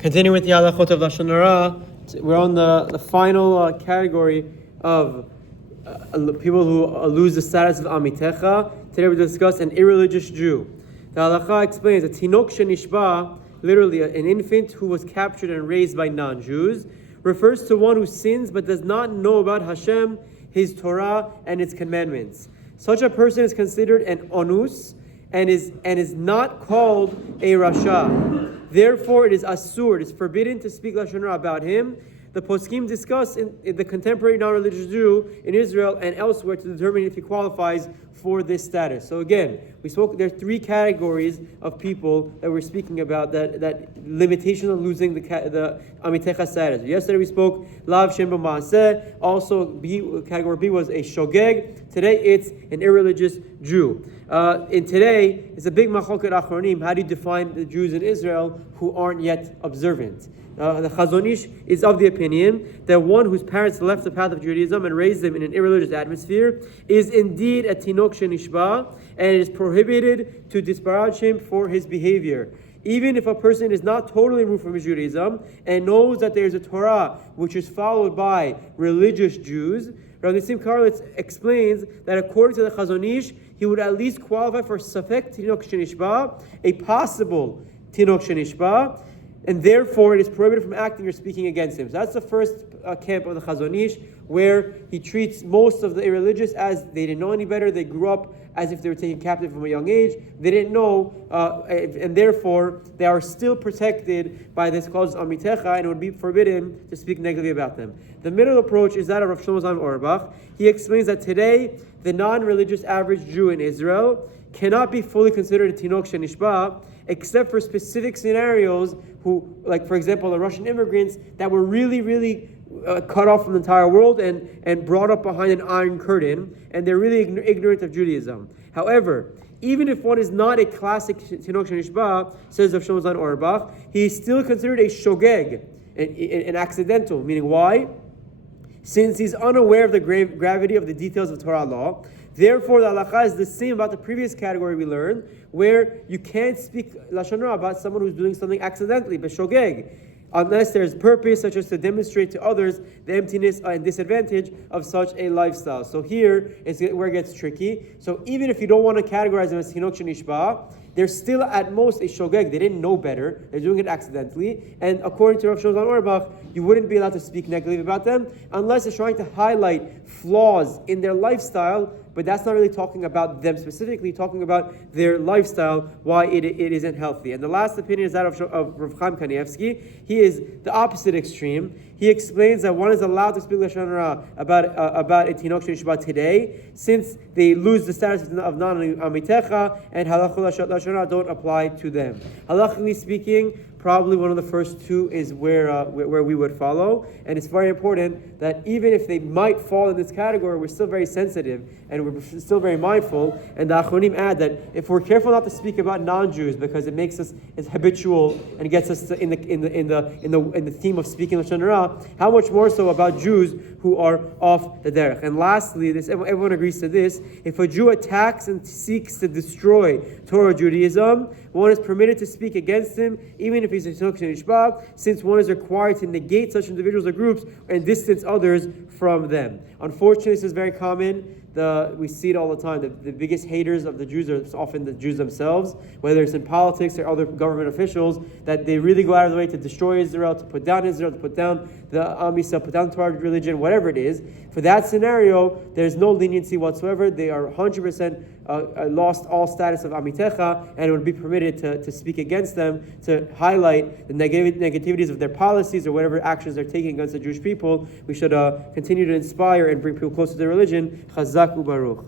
Continuing with the Halachot of Lashon Hara, we're on the final category of people who lose the status of Amitecha. Today we discuss an irreligious Jew. The Halacha explains that Tinok Shenishba, literally an infant who was captured and raised by non-Jews, refers to one who sins but does not know about Hashem, His Torah, and Its commandments. Such a person is considered an onus and is not called a rasha. Therefore, it is asur, it is forbidden to speak Lashon Hara about him. The Poskim discuss in the contemporary non-religious Jew in Israel and elsewhere to determine if he qualifies for this status. So again, there are three categories of people that we're speaking about, that limitation of losing the Amitecha status. Yesterday we spoke Lav Shem B'Maaseh. Also, category B was a shogeg. Today it's an irreligious Jew. And today it's a big machlokes achronim. How do you define the Jews in Israel who aren't yet observant? The Chazon Ish is of the opinion that one whose parents left the path of Judaism and raised them in an irreligious atmosphere is indeed a tinok shenishba, and it is prohibited to disparage him for his behavior. Even if a person is not totally removed from Judaism and knows that there is a Torah which is followed by religious Jews, Rabbi Nisim Karlitz explains that according to the Chazon Ish, he would at least qualify for safek tinok shenishba, a possible tinok shenishba, and therefore it is prohibited from acting or speaking against him. So that's the first camp of the Chazon Ish, where he treats most of the irreligious as they didn't know any better. They grew up as if they were taken captive from a young age. They didn't know, and therefore they are still protected by this clause Amitecha, and it would be forbidden to speak negatively about them. The middle approach is that of Rav Shlomo Zalman Auerbach. He explains that today the non-religious average Jew in Israel cannot be fully considered a tinok shenishba, except for specific scenarios, who, like for example, the Russian immigrants that were really cut off from the entire world and brought up behind an iron curtain, and they're really ignorant of Judaism. However, even if one is not a classic tinok shenishba, says Rav Shlomo Zalman Auerbach, he is still considered a shogeg, an accidental. Meaning why? Since he's unaware of the gravity of the details of Torah law. Therefore, the halacha is the same about the previous category we learned, where you can't speak Lashon Hara about someone who's doing something accidentally, b'shogeg, unless there's purpose, such as to demonstrate to others the emptiness and disadvantage of such a lifestyle. So here is where it gets tricky. So even if you don't want to categorize them as tinok shenishba, they're still at most a shogeg. They didn't know better. They're doing it accidentally. And according to Rav Shlomo Zalman Auerbach, you wouldn't be allowed to speak negatively about them unless it's trying to highlight flaws in their lifestyle, but that's not really talking about them specifically, talking about their lifestyle, why it isn't healthy. And the last opinion is that of Rav Chaim Kanievsky. He is the opposite extreme. He explains that one is allowed to speak Lashon Hara about a tinok shenishba today, since they lose the status of non-Amitecha, and Halachot Lashon Hara don't apply to them. Halachically speaking, probably one of the first two is where we would follow, and it's very important that even if they might fall in this category, we're still very sensitive and we're still very mindful. And the Achronim add that if we're careful not to speak about non-Jews because it makes us habitual and gets us in the theme of speaking Lashon Hara, how much more so about Jews who are off the derech. And lastly, everyone agrees to this: if a Jew attacks and seeks to destroy Torah Judaism, one is permitted to speak against him, even if he's a tinok shenishba, since one is required to negate such individuals or groups and distance others from them. Unfortunately, this is very common. We see it all the time. The biggest haters of the Jews are often the Jews themselves, whether it's in politics or other government officials, that they really go out of the way to destroy Israel, to put down Israel, to put down the Am Yisrael, put down Torah religion, whatever it is. For that scenario, there's no leniency whatsoever. They are 100% lost all status of Amitecha, and it would be permitted to speak against them, to highlight the negativities of their policies or whatever actions they're taking against the Jewish people. We should continue to inspire and bring people closer to their religion. Chazak u'baruch.